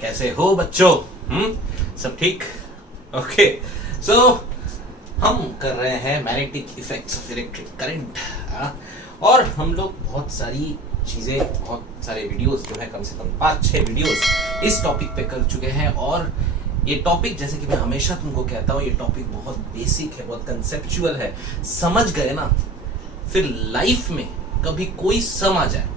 कैसे हो बच्चों? सब ठीक? ओके, सो हम कर रहे हैं magnetic effects of electric current, और हम लोग बहुत सारी चीजें, बहुत सारे वीडियोस जो है, कम से कम 5-6 वीडियोस इस टॉपिक पे कर चुके हैं। और ये टॉपिक, जैसे कि मैं हमेशा तुमको कहता हूँ, ये टॉपिक बहुत बेसिक है, बहुत कंसेप्चुअल है। समझ गए ना, फिर लाइफ में कभी कोई सम आ जाए,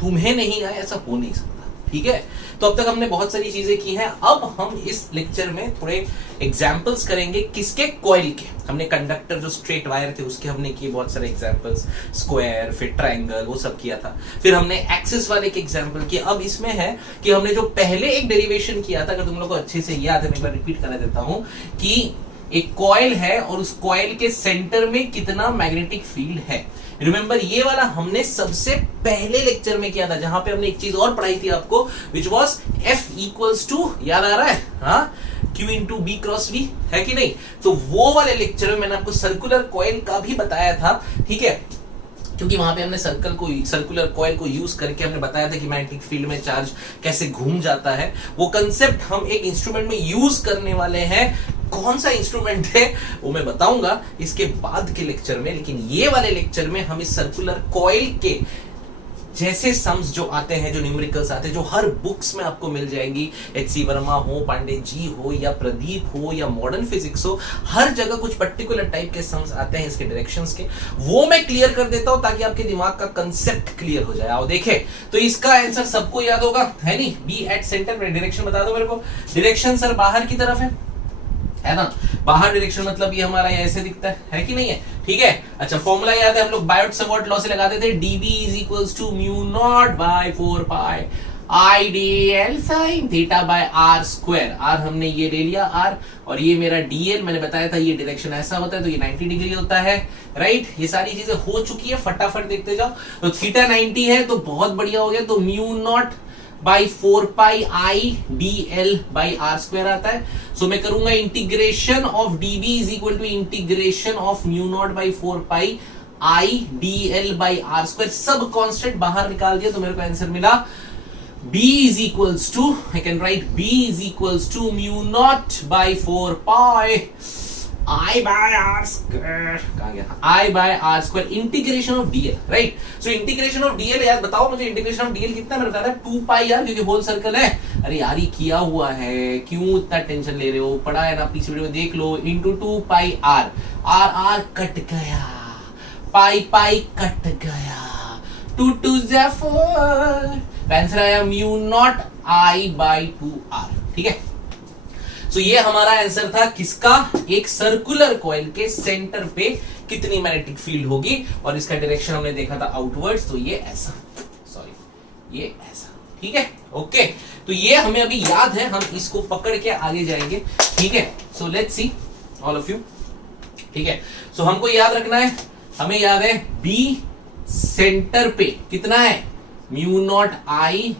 तुम्हें नहीं आए, ऐसा हो नहीं सकता। ठीक है, तो अब तक हमने बहुत सारी चीजें की हैं। अब हम इस लेक्चर में थोड़े एग्जाम्पल्स करेंगे। किसके? कॉइल के। हमने कंडक्टर जो स्ट्रेट वायर थे उसके हमने किए बहुत सारे एग्जाम्पल्स, स्क्वायर, फिर ट्रायंगल, वो सब किया था। फिर हमने एक्सिस वाले के एग्जाम्पल किए। अब इसमें है कि हमने जो पहले एक डेरिवेशन किया था, अगर तुम लोग को अच्छे से याद है, मैं एक बार रिपीट करा देता हूं कि एक कॉइल है और उस कॉइल के सेंटर में कितना मैग्नेटिक फील्ड है। रिमेंबर, ये वाला हमने सबसे पहले लेक्चर में किया था, जहां पे हमने एक चीज और पढ़ाई थी आपको, which was F equals to, याद आ रहा है? हाँ, Q into b cross v, है कि नहीं? तो वो वाले लेक्चर में मैंने आपको सर्कुलर कॉइल का भी बताया था। ठीक है, क्योंकि वहां पे हमने सर्कुलर कॉइल को यूज करके हमने बताया था कि मैग्नेटिक फील्ड में चार्ज कैसे घूम जाता है। वो कंसेप्ट हम एक इंस्ट्रूमेंट में यूज करने वाले हैं। कौन सा इंस्ट्रूमेंट है वो मैं बताऊंगा इसके बाद के लेक्चर में, लेकिन ये वाले लेक्चर में हम इस सर्कुलर कॉइल के जैसे सम्स जो आते हैं, जो न्यूमेरिकल्स आते हैं, जो हर बुक्स में आपको मिल जाएंगी, HC वर्मा हो, पांडे जी हो, या प्रदीप हो, या मॉडर्न फिजिक्स हो, हर जगह कुछ पर्टिकुलर टाइप के सम्स आते हैं इसके डायरेक्शंस के। वो मैं क्लियर कर देता हूं ताकि आपके दिमाग का कंसेप्ट क्लियर हो जाए। आओ देखें, तो इसका आंसर सबको याद होगा, है नहीं? बी एट सेंटर में। डायरेक्शन बता दो मेरे को। डायरेक्शन सर बाहर की तरफ है ना? बाहर डायरेक्शन मतलब ये हमारा ऐसे दिखता है कि नहीं है? ठीक है, अच्छा, फॉर्मूला याद है? हम लोग बायोट-सवार्ट लॉ से लगाते थे, dB is equals to mu not by 4 pi i d l sine theta by r square. आर हमने ये ले लिया आर, और ये मेरा dl, मैंने बताया था ये डायरेक्शन ऐसा होता है, तो ये 90 डिग्री होता है, राइट? ये सारी चीजें हो चुकी है, फटाफट देखते जाओ। तो थीटा 90 है, तो बहुत बढ़िया हो गया। तो mu not by 4 pi i d l by are square आता है। सो मैं करूंगा integration of dB is equal to integration of mu not by 4 pi i d l by are square. सब कांस्टेंट बाहर निकाल दिया, तो मेरे को आंसर मिला B is equals to, I can write B is equals to mu naught by 4 pi I by R square, कहाँ गया? I by R square integration of dl, right? So integration of dl, यार बताओ मुझे integration of dl कितना? मैंने बताया 2 पाई यार, क्योंकि होल सर्कल है। अरे यार ये किया हुआ है, क्यों इतना टेंशन ले रहे हो? पढ़ा है ना, पिछले वीडियो में देख लो। इंटू 2 पाई R, R कट गया, पाई पाई कट गया, 2 2 जा 4, आंसर आया mu naught I by 2R। ठीक है, सो ये हमारा आंसर था किसका? एक सर्कुलर कॉइल के सेंटर पे कितनी मैग्नेटिक फील्ड होगी, और इसका डायरेक्शन हमने देखा था आउटवर्ड्स, तो ये ऐसा, सॉरी ये ऐसा। ठीक है, ओके, तो ये हमें अभी याद है, हम इसको पकड़ के आगे जाएंगे। ठीक है, so let's see all of you. ठीक है, सो हमको याद रखना है, हमें याद है बी सेंटर पे कितना है? Mu naught I,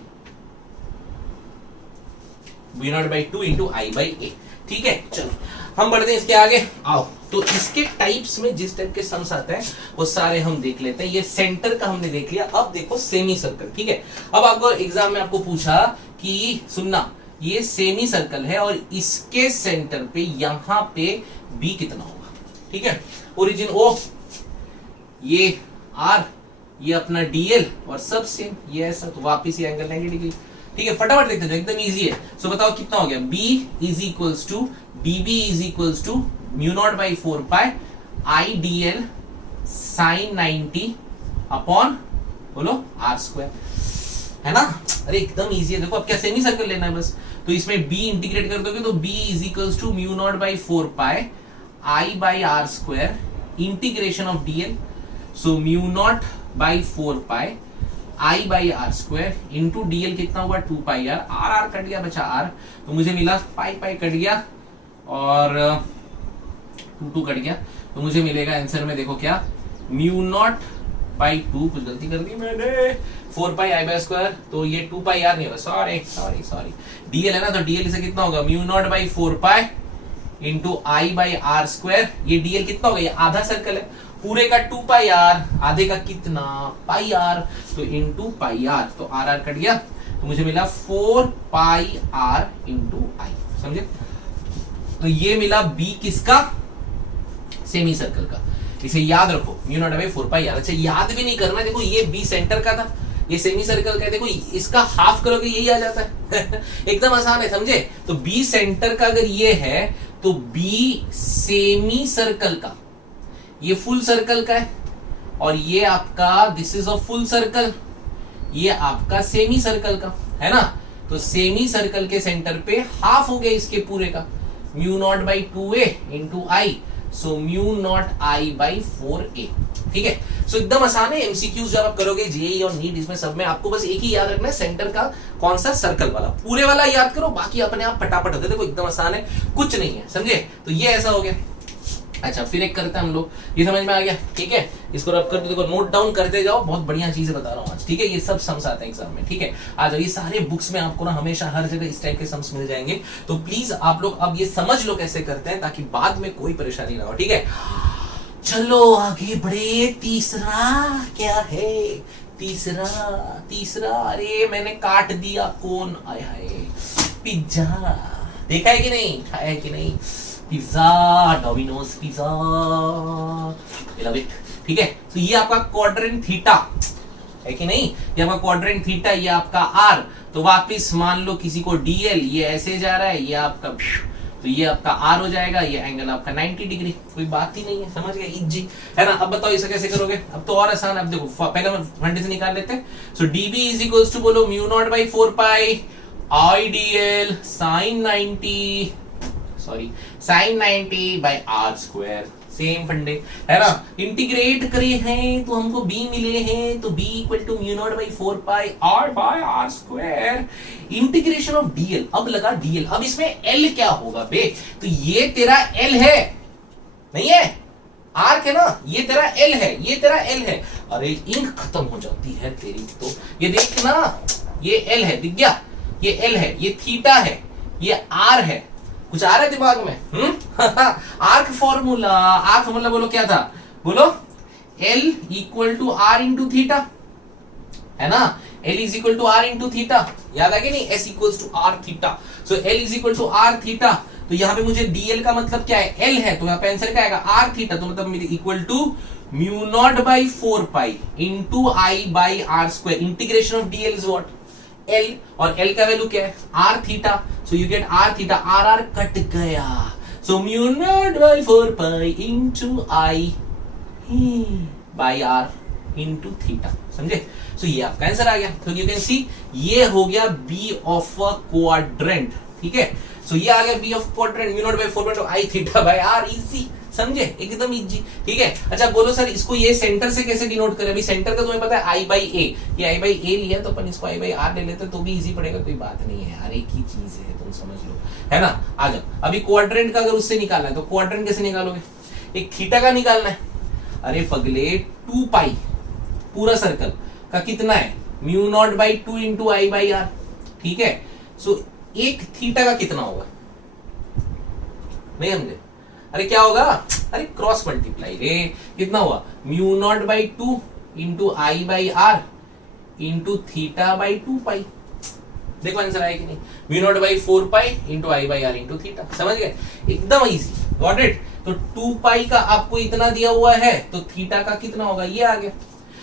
mu not by 2 into I by A. ठीक है, चलो हम बढ़ते हैं इसके आगे। आओ, तो इसके टाइप्स में जिस टाइप के सम्स आते हैं वो सारे हम देख लेते हैं। ये सेंटर का हमने देख लिया, अब देखो सेमी सर्कल। ठीक है, अब आपको एग्जाम में आपको पूछा कि सुनना, ये सेमी सर्कल है और इसके सेंटर पे यहां पे बी कितना होगा? ठीक है, ओरिजिन ओ, ये आर, ये अपना dl, और सब सेम, ये ऐसा, तो वापिस ये एंगल 90 डिग्री। ठीक है, फटाफट देखते हैं, एकदम इजी है। सो बताओ कितना हो गया? b is equals to db is equals to mu not by 4 pi i d l sine 90 upon, बोलो, आर स्क्वायर, है ना? अरे एकदम इजी है। देखो अब क्या सेमी सर्कल लेना है बस, तो इसमें b इंटीग्रेट कर दोगे तो b is equals to mu not by 4 pi i by are square integration of dl। So mu not by 4 pi i by are square into dl कितना हुआ? 2 पाई आर। आर कट गया, बचा are, तो मुझे मिला पाई पाई कट गया और 2 cut गया, तो मुझे मिलेगा आंसर में, देखो क्या, म्यू नॉट बाई 2, कुछ गलती कर दी मैंने, 4 पाई आई बाई स्क्वायर, तो ये 2 पाई आर नहीं होगा, सॉरी सॉरी सॉरी, dl है ना, तो dl से कितना होगा? Mu not by 4 pi into I by are square. ये dl कितना होगा? ये आधा सर्कल है, पूरे का 2 पाई आर, आधे का कितना? पाई आर, तो इनटू पाई आर, तो आर आर कट गया, तो मुझे मिला 4 पाई आर इंटू आई, समझे। तो ये मिला बी किसका, सेमी सर्कल का। इसे याद रखो, mu not by 4 pi r. अच्छा याद भी नहीं करना, देखो ये बी सेंटर का था, ये सेमी सर्कल का है, देखो इसका हाफ करोगे यही आ जाता है एकदम आसान है, समझे। तो बी सेंटर का अगर ये है तो बी सेमी सर्कल का, ये फुल सर्कल का है, और ये आपका this is a full circle, ये आपका सेमी सर्कल का है ना। तो सेमी सर्कल के सेंटर पे हाफ हो गया इसके पूरे का, mu naught by 2a into I, so mu naught I by 4a, ठीक है। सो एकदम आसान है। एमसीक्यूज जब आप करोगे जेईई और नीट, इसमें सब में आपको बस एक ही याद रखना है, सेंटर का कौन सा, सर्कल वाला, पूरे वाला याद करो, बाकी अपने आप फटाफट होते। देखो एकदम आसान है, कुछ नहीं है, समझे। तो ये ऐसा हो गया। अच्छा फिर एक करते हैं हम लोग, ये समझ में आ गया, ठीक है। इसको रब कर देखो, नोट डाउन करते जाओ, बहुत बढ़िया चीजें बता रहा हूँ आज, ठीक है। ये सब सम्स आते हैं एग्जाम में, ठीक है। आज ये सारे बुक्स में आपको ना हमेशा हर जगह इस टाइप के सम्स मिल जाएंगे। तो प्लीज आप लोग अब ये समझ लो कैसे करते हैं, ताकि बाद में कोई परेशानी ना हो, ठीक है। चलो आगे बढ़े। तीसरा क्या है, तीसरा अरे मैंने काट दिया, कौन आया है, पिज्जा। देखा है कि नहीं, खाया है कि नहीं, pizza, Domino's pizza, love it, ठीक है। तो ये आपका क्वाड्रेंट थीटा है कि नहीं, ये आपका क्वाड्रेंट थीटा, ये आपका आर। तो वापिस मान लो किसी को डीएल, ये ऐसे जा रहा है, ये आपका, तो ये आपका आर हो जाएगा, ये एंगल आपका 90 डिग्री, कोई बात ही नहीं है, समझ गए, इजी है ना। अब बताओ इसे कैसे करोगे, अब तो और आसान। अब देखो पहले हम फंडे से निकाल लेते हैं। So dB is equals to, बोलो mu not by 4 pi i dl sine 90 by are square, same फंडे है ना। इंटीग्रेट करे हैं तो हमको b मिले हैं, तो b equal to mu not by 4 pi r by r square, integration of dl। अब लगा dl, अब इसमें l क्या होगा बे, तो ये तेरा l है, नहीं है r के ना, ये तेरा l है, ये तेरा l है। अरे इंक खत्म हो जाती है तेरी तो, ये देख ना, ये l है, दिख गया, ये l है, ये थीटा है, ये r है। कुछ आ रहा है दिमाग में, आर्क फॉर्मूला बोलो क्या था, बोलो L equal to R into theta, है ना। L is equal to R into theta, याद आ गया नहीं, S equal to R theta. So L is equal to R theta. तो यहाँ पे मुझे DL का मतलब क्या है, L है, तो यहाँ पे आंसर क्या आएगा, R थीटा। तो मतलब मेरे equal to mu not by 4 pi into I by are square, integration of DL is what, L, और L का वैल्यू क्या है, R theta. So you get R theta, R cut गया, सो mu not by 4 pi into I by R into theta, समझे। So ये आपका answer आ गया। तो यू कैन सी ये हो गया बी ऑफ अ क्वाड्रेंट, ठीक है। सो ये आ गया B of quadrant, mu not by 4 pi I theta by R, easy, समझे, एकदम इजी, ठीक है। अच्छा बोलो सर इसको ये सेंटर से कैसे डिनोट करें, अभी सेंटर का तुम्हें पता है आई बाई ए, ये आई बाई ए लिया, तो अपन इसको आई बाई आर ले लेते तो भी इजी पड़ेगा, कोई बात नहीं है यार, एक ही चीज है, तुम समझ लो, है ना। आ जाओ, अभी क्वाड्रेंट का अगर उससे निकालना है तो क्वाड्रेंट कैसे निकालोगे, एक थीटा का निकालना है। अरे पगले 2 पाई पूरा सर्कल का कितना है, mu not by 2 into I by R, ठीक है। सो एक थीटा का कितना होगा, नहीं समझे, अरे क्या होगा, अरे क्रॉस मल्टीप्लाई रे, कितना हुआ, mu not by 2 into I by R into theta by 2 pi. देखो आंसर आया कि नहीं, mu not by 4 pi into I by R into theta, समझ गए, एकदम इजी, गॉट इट। तो 2 पाई का आपको इतना दिया हुआ है, तो थीटा का कितना होगा, ये आ गया।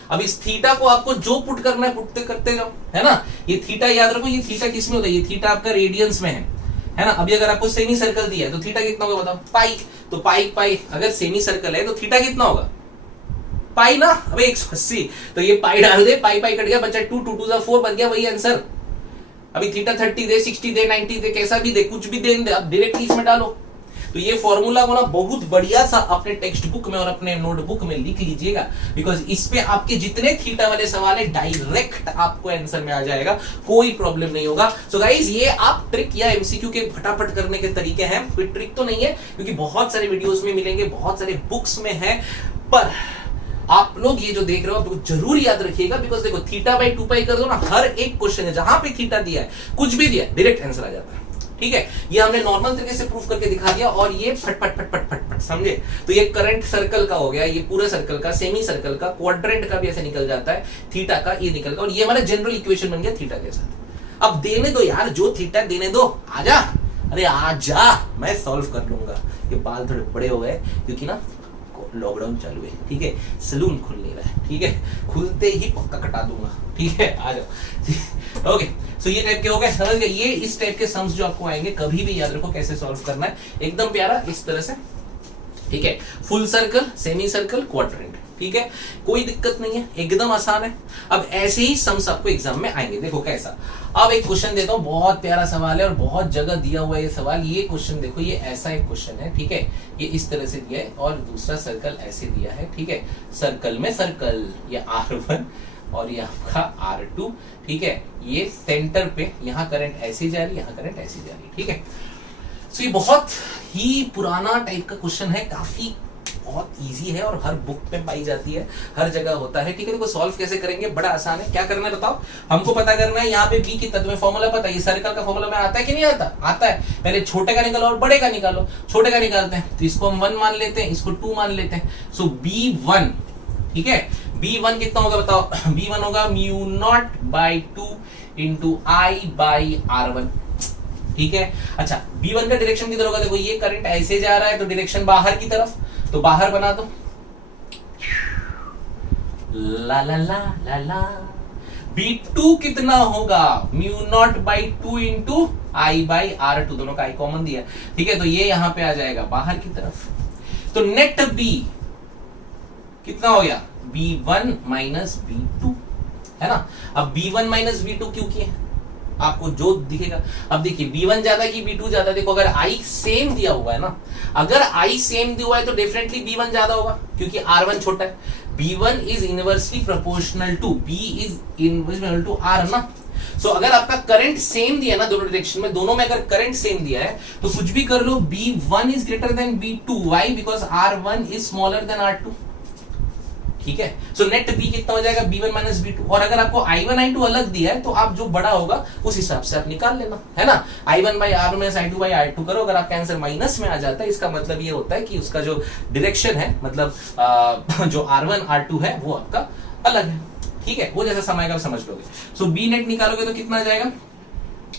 अब इस थीटा को आपको जो पुट करना है पुटते करते जाओ, है ना। ये थीटा याद रखो, ये थीटा किसमें होता है, ये थीटा आपका रेडियंस में है ना। अभी अगर आपको सेमी सर्कल दिया है तो थीटा कितना होगा बताओ, पाई। तो पाई अगर सेमी सर्कल है तो थीटा कितना होगा, पाई ना। अबे 180, तो ये पाई डाल दे, पाई कट गया, बचा 2 2 2 4 बन गया वही आंसर। अभी थीटा 30 दे, 60 दे, 90 दे, कैसा भी दे, कुछ भी दे, अब डायरेक्टली इसमें डालो। तो ये फॉर्मूला को ना बहुत बढ़िया सा अपने टेक्स्ट बुक में और अपने नोटबुक में लिख लीजिएगा, बिकॉज इस पे आपके जितने थीटा वाले सवाल है डायरेक्ट आपको आंसर में आ जाएगा, कोई प्रॉब्लम नहीं होगा। सो गाइस ये आप ट्रिक या एमसीक्यू के फटाफट करने के तरीके हैं, कोई ट्रिक तो नहीं है क्योंकि बहुत सारे वीडियोस में मिलेंगे, बहुत सारे बुक्स में है, पर आप लोग ये जो देख रहे हो तो जरूर याद रखिएगा, बिकॉज देखो थीटा बाई 2 पाई कर दो ना, हर एक क्वेश्चन है जहां पे थीटा दिया है, कुछ भी दिया है, डायरेक्ट आंसर आ जाता है, ठीक है। ये हमने नॉर्मल तरीके से प्रूफ करके दिखा दिया, और ये फट फट फट फट फट फट, समझे। तो ये करंट सर्कल का हो गया, ये पूरा सर्कल का, सेमी सर्कल का, क्वाड्रेंट का भी ऐसे निकल जाता है, थीटा का ये निकल गया, और ये हमारा जनरल इक्वेशन बन गया थीटा के साथ। अब देने दो यार, जो थीटा देने दो, आजा, अरे आजा, मैं सॉल्व कर लूंगा। ये बाल थोड़े बड़े हो गए क्योंकि ना लॉकडाउन चालू है, ठीक है, सलून खुल नहीं रहा है, ठीक है, खुलते ही पक्का कटा दूंगा, ठीक है, आ जाओ। ओके, सो ये टाइप के हो गए, समझ गए। ये इस टाइप के सम्स जो आपको आएंगे, कभी भी याद रखो कैसे सॉल्व करना है, एकदम प्यारा इस तरह से, ठीक है, full circle, semi circle, quadrant, ठीक है, कोई दिक्कत नहीं है, एकदम आसान है। अब ऐसे ही सम्स आपको एग्जाम में आएंगे, देखो कैसा। अब एक क्वेश्चन देता हूं, बहुत प्यारा सवाल है और बहुत जगह दिया हुआ है ये सवाल। ये क्वेश्चन देखो, ये ऐसा एक क्वेश्चन है, ठीक है, ये इस तरह से दिया है और दूसरा सर्कल ऐसे दिया है, ठीक है, सर्कल में सर्कल, ये R1 और ये आपका R2, ठीक है, ये सेंटर पे, यहाँ करंट ऐसे जा रही है, यहाँ करंट ऐसे जा रही है, ठीक है। सो ये बहुत ही पुराना टाइप का क्वेश्चन है, काफी बहुत इजी है और हर बुक में पाई जाती है, हर जगह होता है, ठीक है। देखो सॉल्व कैसे करेंगे, बड़ा आसान है। क्या करना है बताओ, हमको पता करना है यहाँ पे बी की तत्व में फॉर्मूला पता है, ये सर्कल का फॉर्मूला में आता है कि नहीं आता, आता है। पहले छोटे का निकालो और बड़े का निकालो। छोटे का निकालते हैं तो इसको हम 1 मान लेते हैं, इसको 2 मान लेते हैं। सो B1, ठीक है, B1 कितना होगा बताओ, B1 होगा μ0/2 इंटू I/R1, ठीक है। अच्छा, B1 का डायरेक्शन किधर होगा, देखो ये करंट ऐसे जा रहा है तो डायरेक्शन बाहर की तरफ, तो बाहर बना दो, ला ला ला ला ला। B2 कितना होगा, μ0/2 इंटू I/R2, दोनों का I कॉमन दिया, ठीक है, तो ये यहां पे आ जाएगा बाहर की तरफ। तो नेट B कितना हो गया, B1 माइनस B2, है ना। अब B1 माइनस B2 क्यों किए, आपको जो दिखेगा। अब देखिए B1 ज्यादा कि B2 ज्यादा, देखो अगर I सेम दिया हुआ है ना, अगर I सेम दिया हुआ है तो डेफिनेटली B1 ज्यादा होगा क्योंकि R1 छोटा है। B1 is inversely proportional to B is inversely to R ना। सो अगर आपका करंट सेम दिया ना दोनों डायरेक्शन में, दोनों में अगर करंट सेम दिया है तो कुछ भी कर लो, B1 is greater than B2, why, because R1 is smaller than R2, ठीक है। सो नेट B कितना हो जाएगा, B1 माइनस B2। और अगर आपको I1 I2 अलग दिया है तो आप जो बड़ा होगा उस हिसाब से आप निकाल लेना, है ना। I1/R1 माइनस I2/R2 करो, अगर आपका आंसर माइनस में आ जाता है इसका मतलब ये होता है कि उसका जो डायरेक्शन है, मतलब जो R1 R2 है वो आपका अलग है, ठीक है। वो जैसा समय का समझ लोगे। सो B नेट निकालोगे तो कितना आ जाएगा,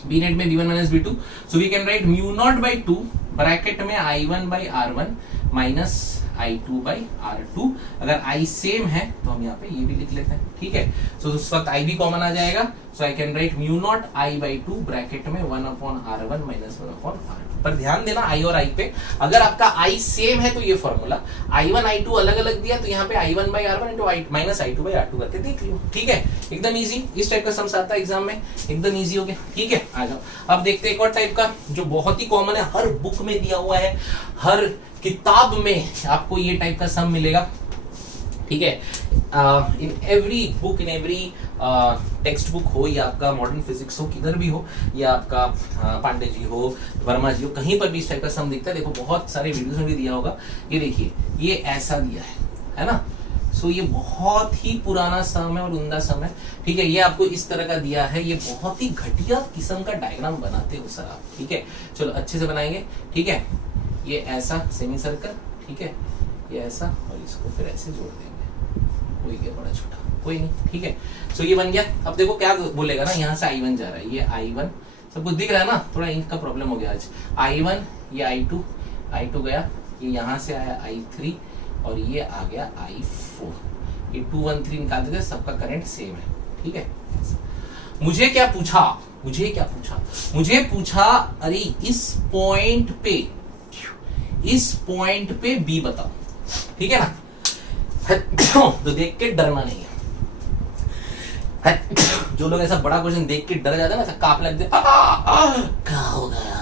B नेट में B1 minus B2, so we can write μ0/2 bracket में I1/R1 माइनस I2/R2। अगर I सेम है तो हम यहाँ पे ये भी लिख लेते हैं, ठीक है। सो उस वक्त I भी कॉमन आ जाएगा, so I can write μ0 I/2 bracket में 1/R1 माइनस 1/R2। पर ध्यान देना I और I पे, अगर आपका I सेम है तो ये फॉर्मूला, I1 I2 अलग अलग दिया तो यहाँ पे I1/R1 इंटू माइनस I2/R2 करके देख लो, ठीक है, एकदम इजी। इस टाइप का सम्स आता है एग्जाम में, एकदम इजी हो गया, ठीक है। आ जाओ अब देखते हैं एक और टाइप का जो बहुत ही कॉमन है, हर बुक में दिया हुआ है, हर किताब में आपको ये टाइप का सम मिलेगा, ठीक है। In every book, in every text book हो या आपका मॉडर्न फिजिक्स हो, किधर भी हो, या आपका पांडे जी हो, वर्मा जी हो, कहीं पर भी इस टाइप का सम दिखता है। देखो बहुत सारे वीडियोस में भी दिया होगा, ये देखिए ये ऐसा दिया है ना। सो ये बहुत ही पुराना सम है और उम्दा सम है, ठीक है। ये आपको इस तरह का दिया है, ये बहुत ही घटिया किस्म का डायग्राम बनाते हो सर आप, ठीक है। चलो अच्छे से बनाएंगे, ठीक है। ये ऐसा सेमी सर्कल, ठीक है, ये ऐसा, और इसको फिर ऐसे जोड़ देंगे, कोई गया बड़ा छोटा, कोई नहीं, ठीक है। सो ये बन गया। अब देखो क्या बोलेगा ना, यहाँ से I1 जा रहा है, ये I1 सब कुछ दिख रहा है ना, थोड़ा इंक का प्रॉब्लम हो गया आज। I1, ये I2 गया, ये यहाँ से आया I3 और ये आ गया I4, ये 2 1 3 निकाल देते, सबका करंट सेम है, ठीक है। मुझे क्या पूछा, अरे इस पॉइंट पे बी बताओ, ठीक है ना। तो देख के डरना नहीं है। जो लोग ऐसा बड़ा क्वेश्चन देख के डर जाते हैं ना, ऐसा कांप लगते, क्या हो गया,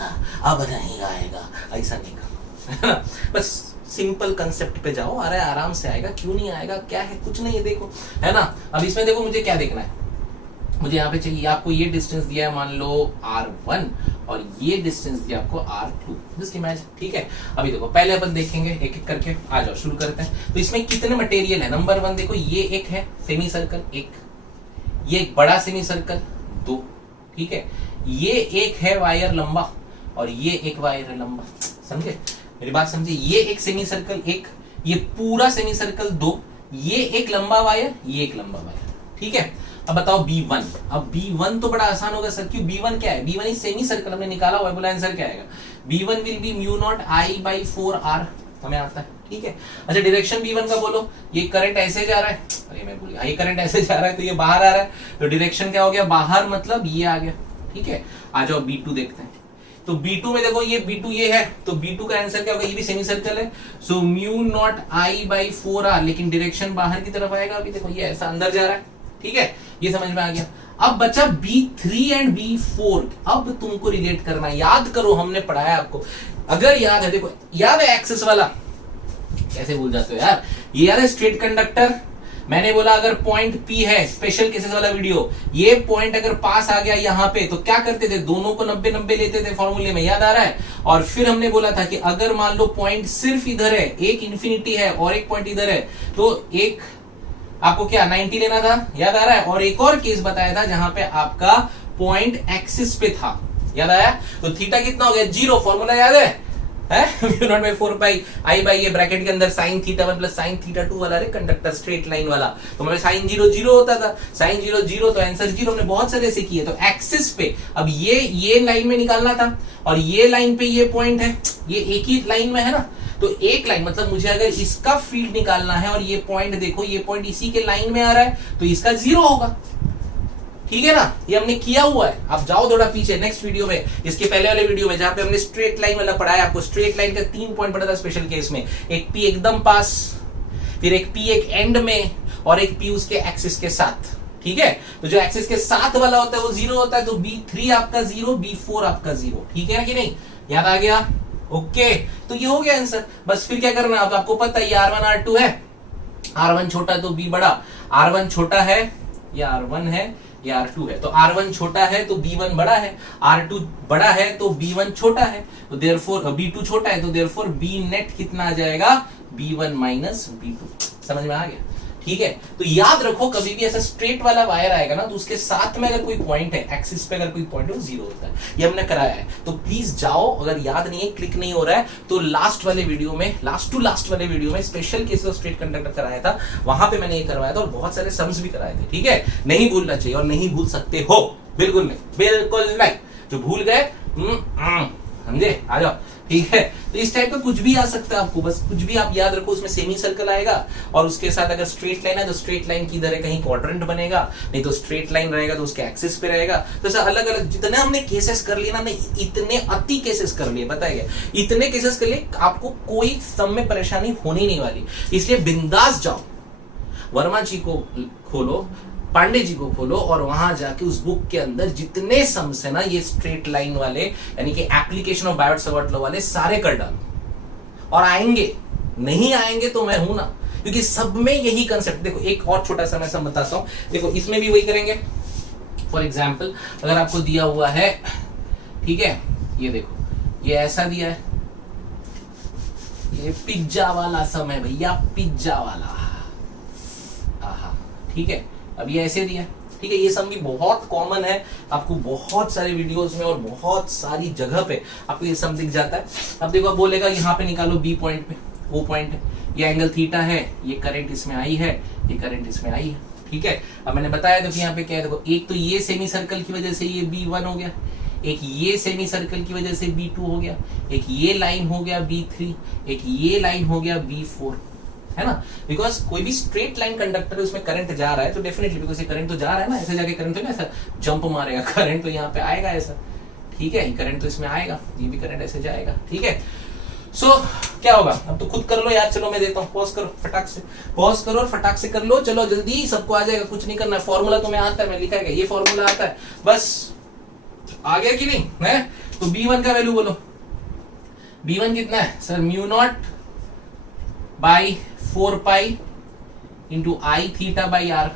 अब नहीं आएगा, ऐसा नहीं करना, है ना। बस सिंपल कंसेप्ट पे जाओ, अरे आराम से आएगा, क्यों नहीं आएगा, क्या है, कुछ नहीं है, देखो, है ना। अब इसमें देखो मुझे क्या देखना है, मुझे यहाँ पे चाहिए, आपको ये डिस्टेंस दिया है मान लो R1 और ये डिस्टेंस दिया आपको R2, जस्ट इमेजिन, ठीक है। अभी देखो पहले अपन देखेंगे एक एक करके, आ जाओ शुरू करते हैं। तो इसमें कितने मटेरियल है, नंबर 1 देखो, ये एक है सेमी सर्कल, एक, ये एक बड़ा सेमी सर्कल 2, ठीक है, ये एक है वायर लंबा और ये एक वायर है लंबा, समझे मेरी बात, समझे। ये एक सेमी सर्कल एक, ये पूरा सेमी सर्कल 2, ये एक लंबा वायर, ये एक लंबा वायर, ठीक है। अब बताओ B1। अब B1 तो बड़ा आसान होगा सर, क्यों? B1 क्या है? B1 इज सेमी सर्कल, हमने निकाला हुआ है, बोला आंसर क्या आएगा? B1 will be mu naught I by 4R, हमें आता है, ठीक है। अच्छा डायरेक्शन B1 का बोलो, ये करंट ऐसे जा रहा है, अरे मैं भूल गया, ये करंट ऐसे जा रहा है तो ये बाहर आ रहा है, तो डायरेक्शन क्या हो गया? बाहर, मतलब ये आ गया, ठीक है। आ जाओ B2 देखते हैं। तो B2 में देखो, ये B2 ये है, तो B2 का आंसर क्या होगा? ये भी सेमी सर्कल है, सो mu not I by 4R, लेकिन डायरेक्शन बाहर की तरफ आएगा। अभी देखो ये ऐसा अंदर जा रहा है, ठीक है, ये समझ में आ गया। अब बचा B3 एंड B4, अब तुमको रिलेट करना है, याद करो हमने पढ़ाया आपको, अगर याद है, देखो याद है एक्सिस वाला, कैसे भूल जाते हो यार, ये याद है स्ट्रेट कंडक्टर, मैंने बोला अगर पॉइंट P है, स्पेशल केसेस वाला वीडियो, ये पॉइंट अगर पास आ गया यहाँ पे तो क्या करते थे? दोनों को 90-90 लेते थे फॉर्मूले में, याद आ रहा है? और फिर हमने बोला था कि अगर मान लो पॉइंट सिर्फ इधर है, एक इंफिनिटी है और एक पॉइंट इधर है, तो एक आपको क्या 90 लेना था, याद आ रहा है? और एक और केस बताया था जहां पे आपका पॉइंट एक्सिस पे था, याद आया? तो थीटा कितना हो गया? 0, फॉर्मूला याद है? Mu not by 4 pi I by ये ब्रैकेट के अंदर sine theta 1 plus sine theta 2 वाला, रे कंडक्टर स्ट्रेट लाइन वाला, तो हमें साइन 0 0 होता था, साइन 0 0, तो आंसर 0, हमने बहुत सारे ऐसे किए। तो एक्सिस पे अब ये लाइन में निकालना था, और ये लाइन पे ये पॉइंट है, ये एक ही लाइन में है ना, तो एक लाइन मतलब मुझे अगर इसका फील्ड निकालना है, और ये पॉइंट देखो, ये पॉइंट इसी के लाइन में आ रहा है, तो इसका 0 होगा, ठीक है ना? ये हमने किया हुआ है। आप जाओ थोड़ा पीछे नेक्स्ट वीडियो में, इसके पहले वाले वीडियो में, जहां पे हमने स्ट्रेट लाइन वाला पढ़ाया आपको, स्ट्रेट लाइन का 3 पॉइंट पढ़ा था स्पेशल केस में, एक P एकदम पास, फिर एक P एक एंड में, और एक P उसके एक्सिस के साथ, ठीक है। तो जो एक्सिस के साथ वाला होता है वो 0 होता है, तो B3 आपका 0, B4 आपका 0, ठीक है ना कि नहीं? याद आ गया? ओके, तो ये हो गया आंसर। बस फिर क्या करना है, तो आपको पता है ये R1 R2 है, R1 छोटा तो B बड़ा, R1 छोटा है, ये R1 है, ये R2 है, तो R1 छोटा है तो B1 बड़ा है, R2 बड़ा है तो B1 छोटा है, तो देयरफॉर B2 छोटा है, तो देयरफॉर B नेट कितना आ जाएगा? B1 minus B2। समझ में आ गया? ठीक है, तो याद रखो कभी भी ऐसा स्ट्रेट वाला वायर आएगा ना, तो उसके साथ में अगर कोई पॉइंट है, एक्सिस पे अगर कोई पॉइंट है, वो 0 होता है। ये हमने कराया है, तो प्लीज जाओ, अगर याद नहीं है, क्लिक नहीं हो रहा है, तो लास्ट वाले वीडियो में, लास्ट टू लास्ट वाले वीडियो में special case of straight conductor कराया था, वहां पे मैंने ये करवाया था, और बहुत सारे सम्स भी कराए थे, ठीक है? नहीं भूलना चाहिए, और नहीं भूल सकते हो, बिल्कुल नहीं, बिल्कुल नहीं। जो भूल गए समझे, आ जाओ, ठीक है? तो इस टाइप का कुछ भी आ सकता है आपको, बस कुछ भी आप याद रखो, उसमें सेमी सर्कल आएगा, और उसके साथ अगर स्ट्रेट लाइन है तो स्ट्रेट लाइन की इधर है कहीं क्वाड्रेंट बनेगा, नहीं तो स्ट्रेट लाइन रहेगा तो उसके एक्सिस पे रहेगा। तो ऐसा अलग अलग जितने हमने केसेस कर लिए ना, हमने इतने अति केसेस कर लिए, बताइए, इतने केसेस कर लिए, आपको कोई सम में परेशानी होने नहीं वाली। इसलिए बिंदास जाओ, वर्मा जी को खोलो, पांडे जी को खोलो, और वहां जाके उस बुक के अंदर जितने सम्स है ना, ये स्ट्रेट लाइन वाले, यानी कि एप्लीकेशन ऑफ बायोट-सावर्ट लॉ वाले, सारे कर डालो, और आएंगे, नहीं आएंगे तो मैं हूं ना, क्योंकि सब में यही कंसेप्ट। देखो एक और छोटा सा मैं सब बताता हूं, देखो इसमें भी वही करेंगे। फॉर एग्जाम्पल अगर आपको दिया हुआ है, ठीक है, ये देखो, ये ऐसा दिया है, ये पिज्जा वाला सम है भैया, पिज्जा वाला, आहा, ठीक है। अब ये ऐसे दिया, ठीक है, ये सम भी बहुत कॉमन है, आपको बहुत सारे वीडियोस में और बहुत सारी जगह पे आपको ये सम दिख जाता है। अब देखो, बोलेगा यहाँ पे निकालो बी पॉइंट पे, वो पॉइंट है, ये एंगल थीटा है, ये करंट इसमें आई है, ये करंट इसमें आई है, ठीक है। अब मैंने बताया देखो यहाँ पे क्या है, देखो एक तो ये सेमी सर्कल की वजह से ये B1 हो गया, एक ये सेमी सर्कल की वजह से B2 हो गया, एक ये लाइन हो गया B3, एक ये लाइन हो गया B4, है ना? बिकॉज कोई भी स्ट्रेट लाइन कंडक्टर है, उसमें करंट जा रहा है, तो डेफिनेटली बिकॉज ये करंट तो जा रहा है ना, ऐसे जाके करंट तो ना ऐसा जंप मारेगा, करंट तो यहाँ पे आएगा ऐसा, ठीक है, करंट तो इसमें आएगा, ये भी करंट ऐसे जाएगा, ठीक है। सो क्या होगा, अब तो खुद कर लो यार, चलो मैं देता हूँ, पॉज करो, फटाक से पॉज करो और फटाक से कर लो, चलो जल्दी, सबको आ जाएगा, कुछ नहीं करना, फॉर्मूला तुम्हें आता है, मैं लिखा है, ये फॉर्मूला आता है, बस आ गया कि नहीं है? तो B1 का वैल्यू बोलो, B1 कितना है sir? Mu not by 4 pi into I theta by R,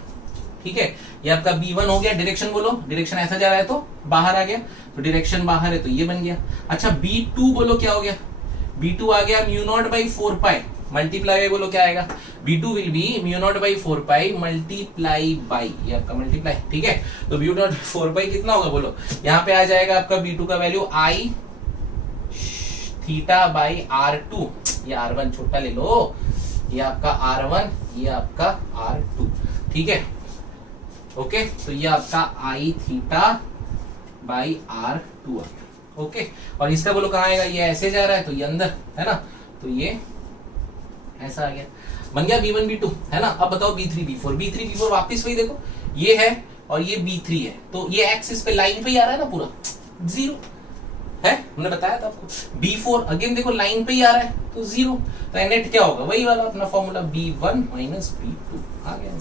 ठीक है, ये आपका B1 हो गया। डायरेक्शन बोलो, डायरेक्शन ऐसा जा रहा है तो बाहर आ गया, तो डायरेक्शन बाहर है तो ये बन गया। अच्छा B2 बोलो क्या हो गया? B2 आ गया mu naught by 4 pi, multiply बोलो क्या आएगा? B2 will be mu naught by 4 pi multiply by, ये आपका मल्टीप्लाई, ठीक है। तो म्यू नॉट 4 पाई कितना होगा बोलो? यहाँ पे आ जाएगा आपका B2 का value I theta by R2, ये R1 छोटा ले लो, ये आपका R1, ये आपका R2, ठीक है। ओके, तो ये आपका आई थीटा बाई आर 2 आ गया। ओके, और इसका बोलो कहाँ आएगा, ये ऐसे जा रहा है तो ये अंदर है ना, तो ये ऐसा आ गया, बन गया B1 B2 है ना। अब बताओ B3 B4, B3 B4 वापिस वही देखो, ये है और ये B3 है, तो ये एक्सिस पे लाइन पे ही आ रहा है ना पूरा, जीरो है, हमने बताया था आपको। B4 अगेन देखो लाइन पे ही आ रहा है तो जीरो, तो नेट क्या होगा, वही वाला अपना फॉर्मूला B1 माइनस B2 आ गया,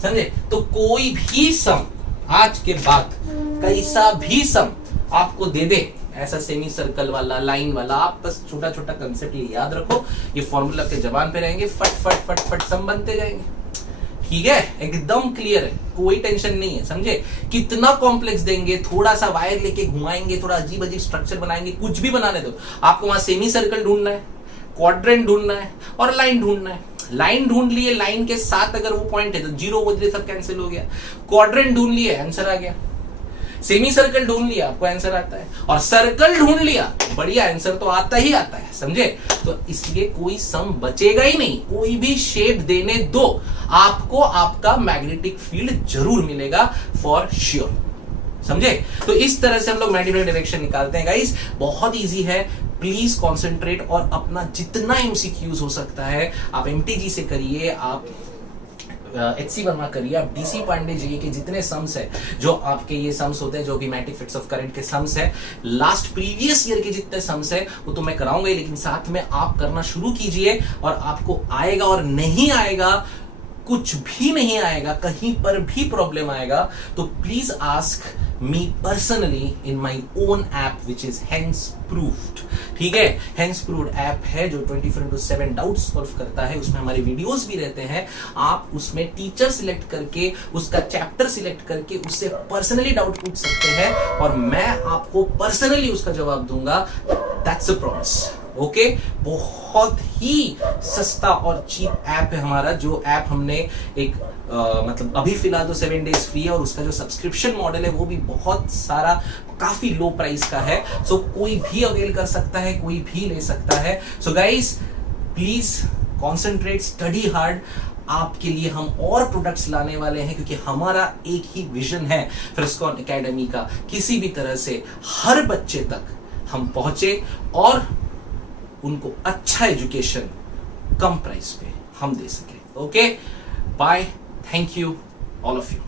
समझे। तो कोई भी सम आज के बाद कैसा भी सम आपको दे दे, ऐसा सेमी सर्कल वाला, लाइन वाला, आप बस छोटा छोटा कंसेप्ट ये याद रखो, ये फॉर्मूला आपके जबान पे रहेंगे, फट फट फट फट सम बनते जाएंगे। ठीक है, एकदम क्लियर है, कोई टेंशन नहीं है, समझे। कितना कॉम्प्लेक्स देंगे, थोड़ा सा वायर लेके घुमाएंगे, थोड़ा अजीब अजीब स्ट्रक्चर बनाएंगे, कुछ भी बनाने दो, आपको वहां सेमी सर्कल ढूंढना है, क्वाड्रेंट ढूंढना है और लाइन ढूंढना है। लाइन ढूंढ लिए, लाइन के साथ अगर वो पॉइंट है तो जीरो वजह सब कैंसिल हो गया। क्वाड्रेंट ढूंढ लिए, आंसर आ गया। सेमी सर्कल ढूंढ लिया, आपको आंसर आता है। और सर्कल ढूंढ लिया, बढ़िया, आंसर तो आता ही आता है, समझे। तो इसलिए कोई सम बचेगा ही नहीं, कोई भी शेप देने दो, आपको आपका मैग्नेटिक फील्ड जरूर मिलेगा फॉर श्योर, समझे। तो इस तरह से हम लोग मैग्नेटिक डायरेक्शन निकालते हैं गाइस, बहुत इजी है। प्लीज कॉन्सेंट्रेट और अपना जितना एमसीक्यूज हो सकता है आप एमटीजी से करिए, आप HC वर्मा करिए, आप DC पांडे जी के जितने सम्स है, जो आपके ये सम्स होते हैं, जो भी मैग्नेटिक फील्ड्स ऑफ करंट के सम्स है, लास्ट प्रीवियस ईयर के जितने सम्स है वो तो मैं कराऊंगा ही, लेकिन साथ में आप करना शुरू कीजिए और आपको आएगा। और नहीं आएगा, कुछ भी नहीं आएगा, कहीं पर भी प्रॉब्लम आएगा तो please ask me personally in my own app which is hence proofed. ठीक है, हेंस प्रूफ्ड ऐप है जो 24/7 डाउट सॉल्व करता है, उसमें हमारे वीडियोस भी रहते हैं। आप उसमें टीचर सिलेक्ट करके, उसका चैप्टर सिलेक्ट करके उससे पर्सनली डाउट पूछ सकते हैं और मैं आपको पर्सनली उसका जवाब दूंगा। That's a promise. ओके, बहुत ही सस्ता और चीप ऐप है हमारा, जो ऐप हमने एक मतलब अभी फिलहाल तो 7 डेज फ्री है, और उसका जो सब्सक्रिप्शन मॉडल है वो भी बहुत सारा काफी लो प्राइस का है। सो कोई भी अवेल कर सकता है, कोई भी ले सकता है। So guys please concentrate, study hard. आपके लिए हम और प्रोडक्ट्स लाने वाले हैं, क्योंकि हमारा एक ही विजन है फ्रिस्कॉन एकेडमी का, किसी भी तरह से हर बच्चे तक हम पहुंचे और उनको अच्छा एजुकेशन कम प्राइस पे हम दे सके। Okay, bye, thank you all of you.